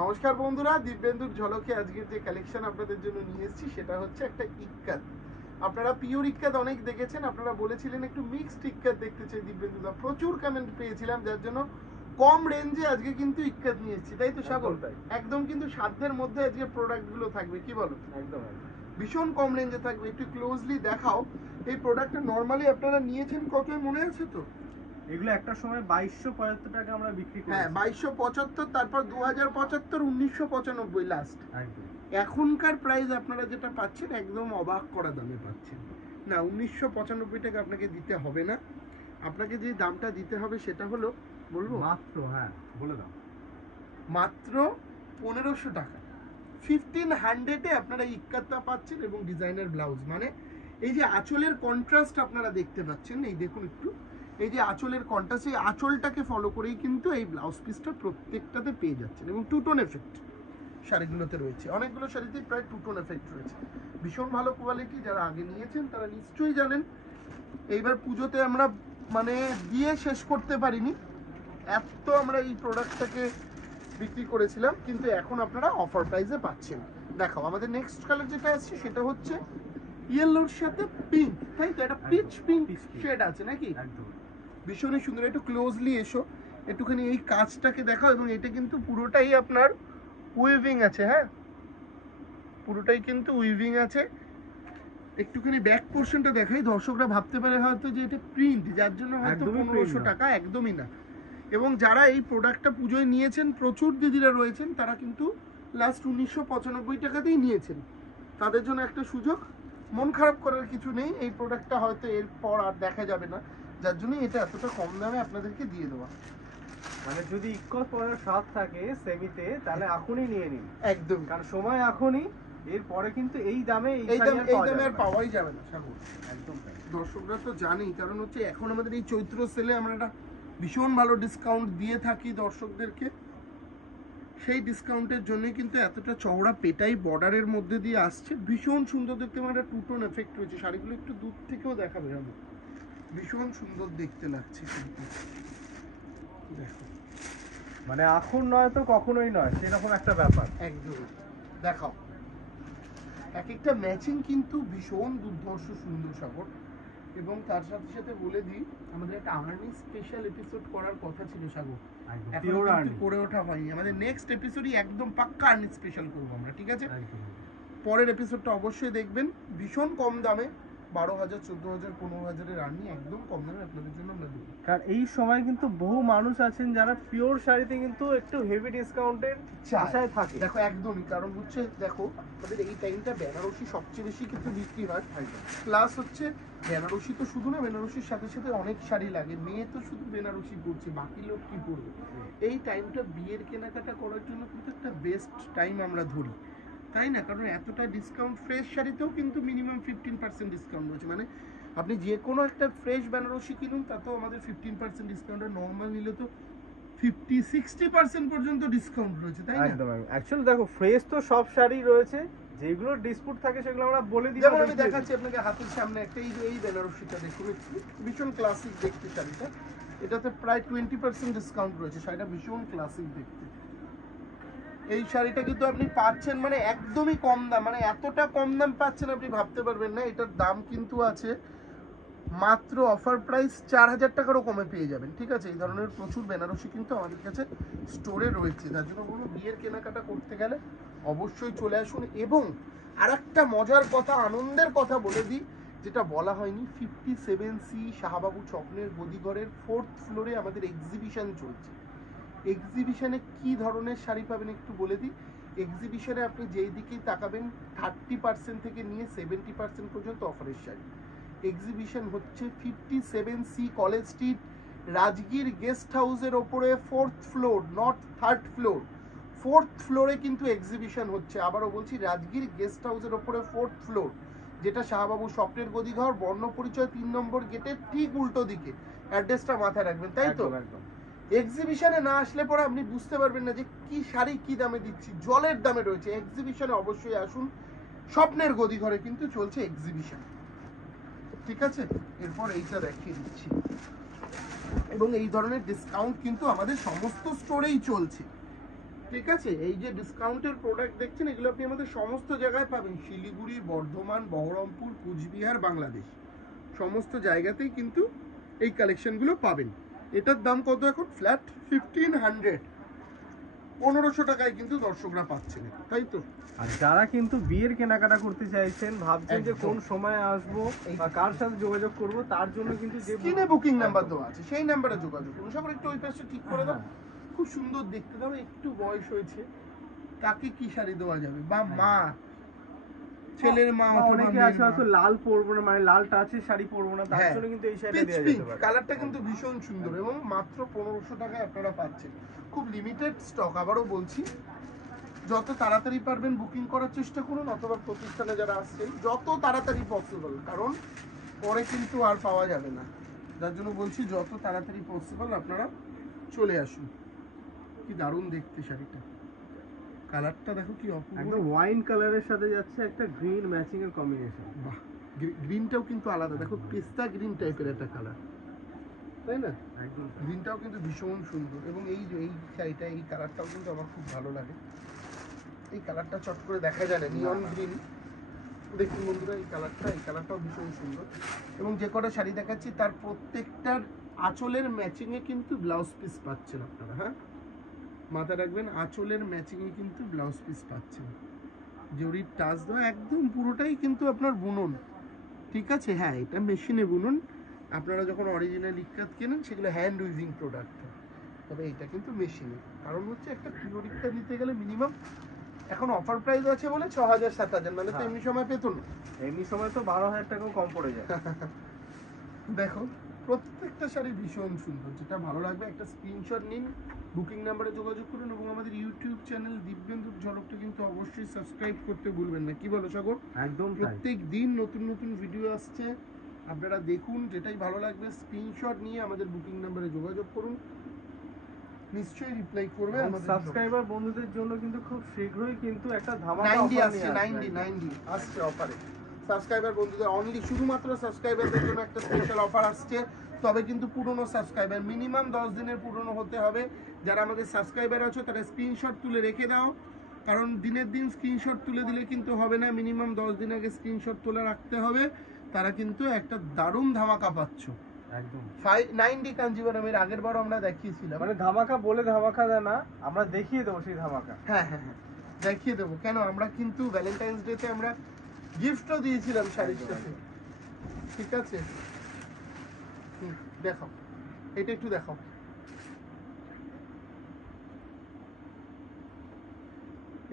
নমস্কার বন্ধুরা, দিব্যেন্দুর ঝলকে আজকের যে কালেকশন আপনাদের জন্য নিয়ে এসেছি সেটা হচ্ছে একটা ইক্কাত। আপনারা পিওর ইক্কাত অনেক দেখেছেন, আপনারা বলেছিলেন একটু মিক্সড ইক্কাত দেখতে চাই দিব্যেন্দুদা, প্রচুর কমেন্ট পেয়েছিলাম, যার জন্য কম রেঞ্জে আজকে কিন্তু ইক্কাত নিয়ে এসেছি, তাই তো সাগর? একদম কিন্তু সাধ্যের মধ্যে আজকে প্রোডাক্টগুলো থাকবে, কি বলো? একদম ভীষণ কম রেঞ্জে থাকবে। একটু ক্লোজলি দেখাও এই প্রোডাক্টটা। নর্মালি আপনারা নিয়েছেন কত মনে আছে তো? এগুলো একটা সময় 2275 টাকা আমরা বিক্রি করি। হ্যাঁ 2275, তারপর 2075, 1995 লাস্ট। এখনকার প্রাইস আপনারা যেটা পাচ্ছেন একদম অবাক করা দামে পাচ্ছেন। না 1995 টাকা আপনাকে দিতে হবে না, আপনাকে যে দামটা দিতে হবে সেটা হলো, বলবো মাত্র, হ্যাঁ বলে দাও, মাত্র 1500 টাকা। 1500-এ আপনারা ইক্কাতটা পাচ্ছেন এবং ডিজাইনার ব্লাউজ। মানে এই যে আঁচলের কন্ট্রাস্ট আপনারা দেখতে পাচ্ছেন, এই দেখুন একটু, এই যে আঁচলের কন্ট্রাস্ট, এই আঁচলটাকে ফলো করেই কিন্তু এই ব্লাউজ পিসটা প্রত্যেকটাতে পেয়ে যাচ্ছেন। এবং টু টোন এফেক্ট শাড়িগুলোতে রয়েছে, অনেকগুলো শাড়িতেই প্রায় টু টোন এফেক্ট রয়েছে, ভীষণ ভালো কোয়ালিটি। যারা আগে নিয়েছেন তারা নিশ্চয়ই জানেন। এইবার পুজোতে আমরা মানে দিয়ে শেষ করতে পারিনি, এত আমরা এই প্রোডাক্টটাকে বিক্রি করেছিলাম, কিন্তু এখন আপনারা অফার প্রাইসে পাচ্ছেন। দেখাও আমাদের নেক্সট কালার যেটা আসছে সেটা হচ্ছে ইয়েলোর সাথে পিঙ্ক, তাই তো? এটা পিচ পিঙ্ক শেড আছে নাকি? ভীষণই সুন্দর। একটু ক্লোজলি এসো, একটুখানি এই কাজটাকে দেখাও। এবং এটা কিন্তু পুরোটাই আপনার উইভিং আছে, হ্যাঁ পুরোটাই কিন্তু উইভিং আছে। একটুখানি ব্যাক পোর্শনটা দেখাই, দর্শকরা ভাবতে পারে হয়তো যে এটা প্রিন্ট, যার জন্য হয়তো 1500 টাকা, একদমই না। এবং যারা এই প্রোডাক্টটা পুজোয় নিয়েছেন, প্রচুর দিদিরা রয়েছেন, তারা কিন্তু লাস্ট 1995 টাকাতেই নিয়েছেন। তাদের জন্য একটা সুযোগ, মন খারাপ করার কিছু নেই, এই প্রোডাক্টটা হয়তো এরপর আর দেখা যাবে না, যার জন্য এটা এতটা কম দামে আপনাদেরকে দিয়ে দেওয়া। মানে যদি ইক্কত পরার স্বাদ থাকে সেমিতে, তাহলে এখনই নিয়ে নিন, একদম, কারণ সময় এখনই। এরপরে কিন্তু এই দামে আর পাওয়াই যাবে না সাগর, একদম। দর্শকরা তো জানেই, কারণ হচ্ছে এখন আমাদের এই চৈত্র সেলে আমরা একটা ভীষণ ভালো ডিসকাউন্ট দিয়ে থাকি দর্শকদেরকে। সেই ডিসকাউন্টের জন্যই কিন্তু এতটা চওড়া পেটাই বর্ডারের মধ্যে দিয়ে আসছে, ভীষণ সুন্দর দেখতে। মানে একটা টু টোন এফেক্ট রয়েছে, শাড়িগুলো একটু দূর থেকেও দেখাবে, আমার ভীষণ সুন্দর দেখতে লাগছে কিন্তু। দেখো, মানে এখন নয় তো কখনোই নয়, সেরকম একটা ব্যাপার। একদম দেখাও, এক একটা ম্যাচিং কিন্তু ভীষণ দুর্ধর্ষ সুন্দর সাগর। এবং তার সাথে সাথে বলে দিই, আমাদের একটা আর্নিং স্পেশাল এপিসোড করার কথা ছিল সাগর, এখন কিন্তু করে ওঠা হয়নি। আমাদের নেক্সট এপিসোডই একদম পাক্কা আর্নিং স্পেশাল করবো আমরা, ঠিক আছে? পরের এপিসোডটা অবশ্যই দেখবেন। ভীষণ কম দামে 12,000, 14,000, 15,000-এর আর্নিং একদম কম দামে আপনাদের জন্য আমরা দেবো। কারণ এই সময় কিন্তু বহু মানুষ আছেন যারা পিওর শাড়িতে কিন্তু একটু হেভি ডিসকাউন্টের আশায় থাকে। দেখো একদমই, কারণ হচ্ছে দেখো আমাদের এই টাইমটা বেনারসি সবচেয়ে বেশি কিন্তু বিক্রি হয়, প্লাস হচ্ছে বেনারসি তো শুধু না, বেনারসির সাথে সাথে অনেক শাড়ি লাগে। মেয়ে তো শুধু বেনারসি পরছে, বাকি লোক কি পরবে? এই টাইমটা বিয়ের কেনাকাটা করার জন্য কিন্তু একটা বেস্ট টাইম আমরা ধরি, তাই না? কারণ এতটা ডিসকাউন্ট, ফ্রেশ শাড়িতেও কিন্তু মিনিমাম 15% ডিসকাউন্ট রয়েছে। মানে আপনি যে কোনো একটা ফ্রেশ বেনারসি কিনুন, তাতেও আমাদের 15% ডিসকাউন্ট। নর্মাল নিলে তো 50-60% পর্যন্ত ডিসকাউন্ট রয়েছে, তাই না? একদম। অ্যাকচুয়ালি দেখো, ফ্রেশ তো সব শাড়ি রয়েছে, যেগুলো ডিসপুট থাকে সেগুলো আমরা বলে দিই। যেমন আমি দেখাচ্ছি আপনাকে হাতের সামনে একটা, এই বেনারসিটা দেখুন, ভীষণ ক্লাসিক দেখতে শাড়িটা, এটাতে প্রায় 20% ডিসকাউন্ট রয়েছে। শাড়িটা ভীষণ ক্লাসিক দেখতে। এই শাড়িটা কিন্তু আপনি পাচ্ছেন মানে একদমই কম দাম, মানে এতটা কম দাম পাচ্ছেন আপনি ভাবতে পারবেন না। এটার দাম কিন্তু আছে মাত্র অফার প্রাইস 4,000 টাকারও কমে পেয়ে যাবেন, ঠিক আছে? এই ধরনের প্রচুর বেনারসি কিন্তু আমাদের কাছে স্টোরে রয়েছে, যার জন্য বলবো বিয়ের কেনাকাটা করতে গেলে অবশ্যই চলে আসুন। এবং আর একটা মজার কথা, আনন্দের কথা বলে দিই, যেটা বলা হয়নি, 57C শাহবাবু স্বপ্নের গদিঘরের 4th ফ্লোরে আমাদের এক্সিবিশন চলছে। এক্সিবিশনে কি ধরনের শাড়ি পাবেন একটু বলে দিই। এক্সিবিশনে আপনি যেই দিকেই তাকাবেন 30% থেকে নিয়ে 70% পর্যন্ত অফারের শাড়ি। এক্সিবিশন হচ্ছে 57C college street, Rajgir guest হাউসের ওপরে 4th floor, not 3rd floor, 4th ফ্লোরে কিন্তু এক্সিবিশন হচ্ছে। আবারও বলছি, রাজগীর গেস্ট হাউসের ওপরে 4th ফ্লোর, যেটা শাহবাবু স্বপ্নের গদিঘর, বর্ণ পরিচয় 3 নম্বর গেটের ঠিক উল্টো দিকে। অ্যাড্রেসটা মাথায় রাখবেন, তাই তো? এক্সিবিশনে না আসলে পরে আপনি বুঝতে পারবেন না যে কি শাড়ি কি দামে দিচ্ছি, জলের দামে রয়েছে। এক্সিবিশনে অবশ্যই আসুন, স্বপ্নের গদিঘরে কিন্তু চলছে এক্সিবিশন, ঠিক আছে? এরপর এইটা দেখিয়ে দিচ্ছি, এবং এই ধরনের ডিসকাউন্ট কিন্তু আমাদের সমস্ত স্টোরেই চলছে। ঠিক আছে, এই যে ডিসকাউন্টের প্রোডাক্ট দেখছেন এগুলো আপনি আমাদের সমস্ত জায়গায় পাবেন, শিলিগুড়ি, বর্ধমান, বহরমপুর, কুচবিহার, বাংলাদেশ সমস্ত জায়গাতেই কিন্তু এই কালেকশনগুলো পাবেন। এটার দাম কত এখন? ফ্ল্যাট 1500, 1500 টাকায় কিন্তু দর্শকরা পাচ্ছেন, তাই তো? আর যারা কিন্তু বিয়ের কেনাকাটা করতে চাইছেন, ভাবছেন যে কোন সময় আসবো বা কার সাথে যোগাযোগ করব, তার জন্য কিন্তু যে স্ক্রিনে বুকিং নাম্বার দেওয়া আছে সেই নাম্বারে যোগাযোগ করুন। সবার একটু ওই পাশে ঠিক করে দাও, খুব সুন্দর দেখতে দাও। একটু বয়স হয়েছে, তাকে কি শাড়ি দেওয়া যাবে, বা মা, ছেলের মা, অনেকে আছে হয়তো লাল পরবো না, মানে লাল টাচের শাড়ি পরবো না, তার জন্য কিন্তু এই শাড়িটা দেওয়া যেতে পারে। কালারটা কিন্তু ভীষণ সুন্দর এবং মাত্র 1500 টাকায় আপনারা পাচ্ছেন। খুব লিমিটেড স্টক, আবারও বলছি, যত তাড়াতাড়ি পারবেন বুকিং করার চেষ্টা করুন, অথবা প্রতিষ্ঠানে যারা আসছেন যত তাড়াতাড়ি পসিবল, কারণ পরে কিন্তু আর পাওয়া যাবে না। যার জন্য বলছি যত তাড়াতাড়ি পসিবল আপনারা চলে আসুন। কি দারুণ দেখতে শাড়িটা, কালারটা দেখো কি অপূর্ব, একদম ওয়াইন কালারের সাথে যাচ্ছে একটা গ্রিন ম্যাচিং এর কম্বিনেশন। বাহ, গ্রিনটাও কিন্তু আলাদা, দেখো পেস্তা গ্রিন টাইপের একটা কালার, তাই না? একদম গ্রিনটাও কিন্তু ভীষণ সুন্দর। এবং এই যে এই শাড়িটা, এই কালারটাও কিন্তু আমার খুব ভালো লাগে। এই কালারটা চট করে দেখা যায় না, নিয়ন গ্রিন। দেখুন বন্ধুরা, এই কালারটাও ভীষণ সুন্দর। এবং যে কটা শাড়ি দেখাচ্ছি তার প্রত্যেকটার আঁচলের ম্যাচিংয়ে কিন্তু ব্লাউজ পিস পাচ্ছেন আপনারা। হ্যাঁ, মাথায় রাখবেন, আঁচলের ম্যাচিংয়ে কিন্তু ব্লাউজ পিস পাচ্ছেন। জরির টাচ দেওয়া, একদম পুরোটাই কিন্তু আপনার বুনন, ঠিক আছে? হ্যাঁ, এটা মেশিনে বুনন। আপনারা যখন অরিজিনাল ইক্কাত কেনেন সেগুলো হ্যান্ড উইভিং প্রোডাক্ট, তবে এটা কিন্তু মেশিনে। কারণ হচ্ছে একটা পিওর ইক্কাত নিতে গেলে মিনিমাম এখন অফার প্রাইস আছে বলে 6000-7000, মানে তো এমনি সময় পেত না। এমনি সময় তো 12000 টাকাও কম পড়ে যায়। দেখো প্রত্যেকটা শাড়ি ভীষণ সুন্দর, যেটা ভালো লাগবে একটা স্ক্রিনশট নিন, বুকিং নাম্বারে যোগাযোগ করুন। এবং আমাদের ইউটিউব চ্যানেল দিব্যেন্দুর ঝলকটা কিন্তু অবশ্যই সাবস্ক্রাইব করতে ভুলবেন না। কি বলো সাগর? একদম প্রত্যেক দিন নতুন নতুন ভিডিও আসছে, আপনারা দেখুন, যেটাই ভালো লাগবে স্ক্রিনশট নিয়ে আমাদের বুকিং নাম্বারে যোগাযোগ করুন, নিশ্চয়ই রিপ্লাই করবে। আমাদের সাবস্ক্রাইবার বন্ধুদের জন্য কিন্তু খুব শীঘ্রই কিন্তু একটা ধামাকা 90 অফার আসছে, 90 আসছে অফারে। সাবস্ক্রাইবার বন্ধুদের অনলি, শুধুমাত্র সাবস্ক্রাইবারদের জন্য একটা স্পেশাল অফার আসছে। তবে কিন্তু পুরনো সাবস্ক্রাইবার, মিনিমাম 10 দিনের পুরনো হতে হবে। যারা আমাদের সাবস্ক্রাইবার আছো তারা স্ক্রিনশট তুলে রেখে দাও, কারণ দিনের দিন স্ক্রিনশট তুলে দিলে কিন্তু হবে না, মিনিমাম 10 দিন আগে স্ক্রিনশট তুলে রাখতে হবে। তারা কিন্তু একটা দারুণ ধামাকা পাচ্ছ। একদম 590 কাঞ্জিভারামের আগের বার আমরা দেখিয়েছিলাম, মানে ধামাকা বলে ধামাকা দেয় না, আমরা দেখিয়ে দেবো সেই ধামাকা। হ্যাঁ হ্যাঁ হ্যাঁ, দেখিয়ে দেবো। কেন, আমরা কিন্তু ভ্যালেন্টাইন্স ডেতে আমরা গিফটও দিয়েছিলাম শাড়ির সাথে, ঠিক আছে? দেখাও, এটা একটু দেখাও।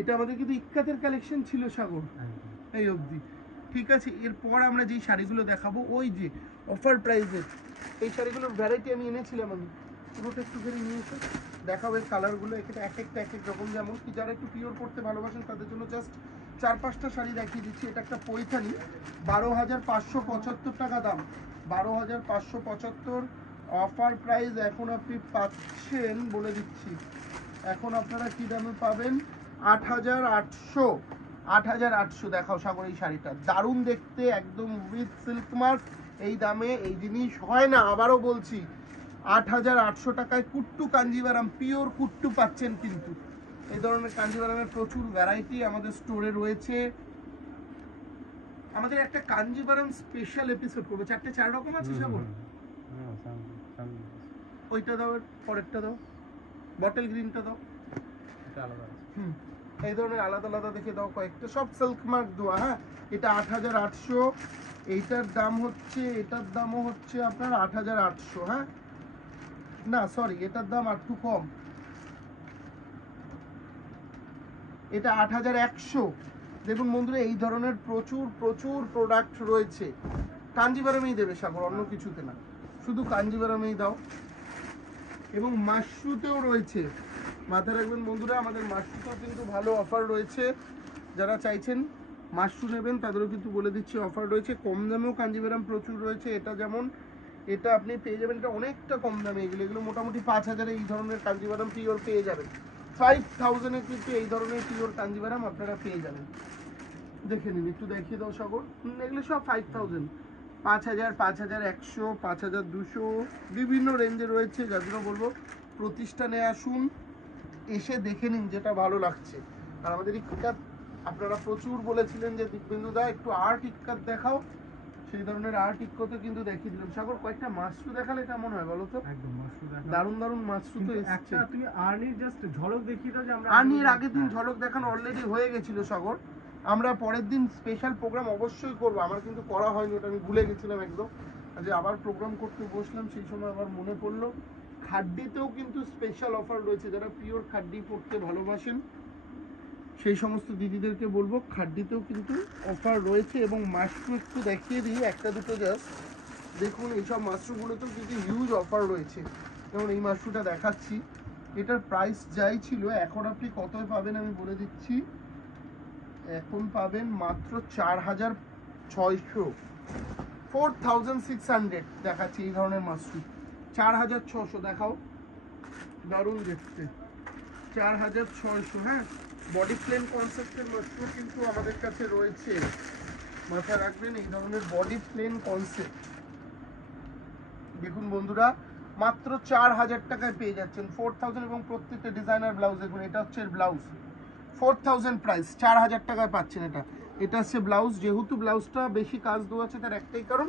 এটা আমাদের কিন্তু ইক্কাতের কালেকশন ছিল সাগর এই অবধি, ঠিক আছে? এরপর আমরা যেই শাড়িগুলো দেখাবো, ওই যে অফার প্রাইসের এই শাড়িগুলোর ভ্যারাইটি আমি এনেছিলাম, আমি পুরোটা একটু করে নিয়েছি, দেখাবো এর কালারগুলো। এখানে এক একটা এক এক রকম, যেমন কি যারা একটু পিওর পড়তে ভালোবাসেন তাদের জন্য জাস্ট 4-5টা শাড়ি দেখিয়ে দিচ্ছি। এটা একটা পৈথানি, 12,575 টাকা দাম, 12,575 অফার প্রাইস। এখন আপনি পাচ্ছেন, বলে দিচ্ছি, এখন আপনারা কি দামে পাবেন? 8,800, 8,800। দেখাও সাগর, এই শাড়িটা দারুণ দেখতে, একদম উইথ সিল্ক মার্ক। এই দামে এই জিনিস হয় না, আবারও বলছি, 8,800 টাকায় কুট্টু কাঞ্জিভারাম, পিওর কুট্টু পাচ্ছেন। কিন্তু এই ধরনের কাঞ্জিভারামের প্রচুর ভ্যারাইটি আমাদের স্টোরে রয়েছে। আমাদের একটা কাঞ্জিভারাম স্পেশাল এপিসোড করবো, 4 রকম আছে সাগর। ওইটা দাও, পরেরটা দাও, বটল গ্রিনটা দাও, এই ধরনের আলাদা আলাদা দেখে দাও কয়েকটা, সব সিল্ক মার্ক দেওয়া। হ্যাঁ, এটা 8,800, এইটার দাম হচ্ছে, এটার দামও হচ্ছে আপনার 8,800। হ্যাঁ, না সরি, এটার দাম আর একটু কম, এটা 8,100। দেখুন বন্ধুরা, এই ধরনের প্রচুর প্রচুর প্রোডাক্ট রয়েছে। কাঞ্জিভারামেই দেবে সাগর, অন্য কিছুতে না, শুধু কাঞ্জিভারামেই দাও। এবং মাশরুতেও রয়েছে, মাথায় রাখবেন বন্ধুরা, আমাদের মাশরুতেও কিন্তু ভালো অফার রয়েছে। যারা চাইছেন মাশরু নেবেন তাদেরও কিন্তু বলে দিচ্ছি অফার রয়েছে। কম দামেও কাঞ্জিভারাম প্রচুর রয়েছে। এটা যেমন, এটা আপনি পেয়ে যাবেন, এটা অনেকটা কম দামে। এগুলো মোটামুটি 5,000-এ এই ধরনের কাঞ্জিভারাম পিওর পেয়ে যাবেন। 5,000-এ কিন্তু এই ধরনের পিওর কাঞ্জিভারাম আপনারা পেয়ে যাবেন। দেখে নিন, একটু দেখিয়ে দাও সাগর। এগুলো সব 5,000, 5,000, 5,100, 5,200 বিভিন্ন রেঞ্জে রয়েছে। যার জন্য বলবো প্রতিষ্ঠানে আসুন, এসে দেখে নিন যেটা ভালো লাগছে। আর আমাদের ইক্কাত আপনারা প্রচুর বলেছিলেন যে দিব্যেন্দু দা একটু আর্ট ইক্কাত দেখাও, সেই ধরনের আর্ট ইক্কতে কিন্তু দেখিয়ে দিলাম। সাগর কয়েকটা মাশরু দেখালে কেমন হয় বলো তো? একদম মাশরু দেখা, দারুণ দারুণ মাশরু তো এসেছে। একটা তুই আর্নির জাস্ট ঝলক দেখিয়ে দাও যে আমরা আর্নির আগের দিন ঝলক দেখানো অলরেডি হয়ে গেছিল সাগর। আমরা পরের দিন স্পেশাল প্রোগ্রাম অবশ্যই করবো, আমার কিন্তু করা হয়নি, ওটা আমি ভুলে গেছিলাম একদম। যে আবার প্রোগ্রাম করতে বসলাম সেই সময় আবার মনে পড়লো। খাড্ডিতেও কিন্তু স্পেশাল অফার রয়েছে, যারা পিওর খাড্ডি পড়তে ভালোবাসেন সেই সমস্ত দিদিদেরকে বলবো খাড্ডিতেও কিন্তু অফার রয়েছে। এবং মাশরু একটু দেখিয়ে দিই একটা দুটো জাস্ট দেখুন, এইসব মাশরুগুলোতেও কিন্তু হিউজ অফার রয়েছে। যেমন এই মাশরুটা দেখাচ্ছি, এটার প্রাইস যাই ছিল এখন আপনি কতই পাবেন আমি বলে দিচ্ছি, এখন পাবেন মাত্র 4600, 4600 দেখাচ্ছি এই ধরনের মাশরু। 4600 দেখাও, দারুণ দেখতে 4600। হ্যাঁ, বডি প্লেন কনসেপ্টের মাশরু কিন্তু আমাদের কাছে রয়েছে, মাথায় রাখবেন এই ধরনের বডি প্লেন কনসেপ্ট। দেখুন বন্ধুরা, মাত্র 4000 টাকায় পেয়ে যাচ্ছেন 4000, এবং প্রত্যেকটা ডিজাইনার ব্লাউজ দেখুন, এটা হচ্ছে ব্লাউজ 4000 প্রাইস, 4000 টাকায় পাচ্ছেন এটা। এটা হচ্ছে ব্লাউজ, যেহেতু ব্লাউজটা বেশি কাজ দেওয়া আছে তার একটাই কারণ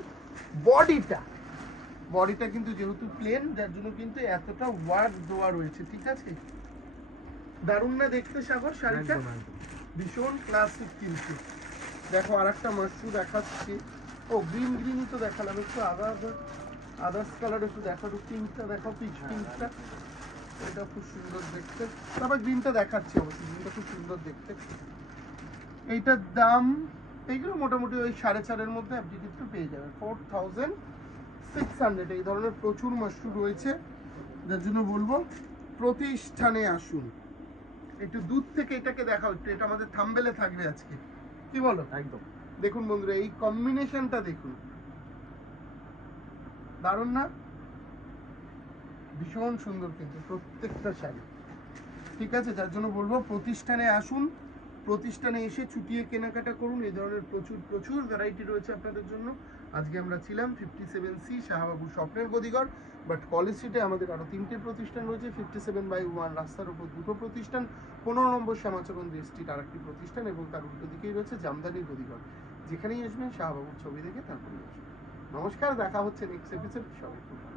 বডিটা কিন্তু যেহেতু প্লেন, যার জন্য কিন্তু এতটা ওয়ার্ক দেওয়া রয়েছে। ঠিক আছে, দারুণ না দেখতে সাগর শাড়িটা? ভীষণ ক্লাসিক কিন্তু। দেখো আর একটা মাশরু দেখাচ্ছি, ও গ্রিনই তো দেখালাম, একটু আদার্স কালার একটু দেখাও, পিঙ্কটা দেখাও, পিচ পিঙ্কটা, এটা খুব সুন্দর দেখতে। তারপর গ্রিনটা দেখাচ্ছি, অবশ্যই গ্রিনটা খুব সুন্দর দেখতে। এইটার দাম এইগুলো মোটামুটি ওই 4.5-এর মধ্যে আপনি কিন্তু পেয়ে যাবেন 4600। এই ধরনের প্রচুর মাশরু রয়েছে, যার জন্য বলবো প্রতিষ্ঠানে আসুন। একটু দূর থেকে এটাকে দেখাও, একটু এটা আমাদের থাম্বনেলে থাকবে আজকে, কি বলো? একদম। দেখুন বন্ধুরা, এই কম্বিনেশনটা দেখুন, দারুণ না? ভীষণ সুন্দর কিন্তু প্রত্যেকটা শাড়ি। ঠিক আছে, যার জন্য বলবো প্রতিষ্ঠানে আসুন, প্রতিষ্ঠানে এসে ছুটিয়ে কেনাকাটা করুন। এই ধরনের প্রচুর ভ্যারাইটি রয়েছে আপনাদের জন্য। আজকে আমরা ছিলাম 57C শাহবাবু স্বপ্নের গদিঘর, বাট কলেজ স্ট্রিটে আমাদের আরও 3টে প্রতিষ্ঠান রয়েছে। 57/1 রাস্তার উপর 2টো প্রতিষ্ঠান, 15 নম্বর শ্যামাচরণ স্ট্রিট আর একটি প্রতিষ্ঠান, এবং তার উল্টো দিকেই রয়েছে জামদানির গদিঘর। যেখানেই আসবেন শাহবাবুর ছবি দেখে তারপরে আসবেন। নমস্কার, দেখা হচ্ছে নেক্সট এপিসোড। সবাই খুব ভালো।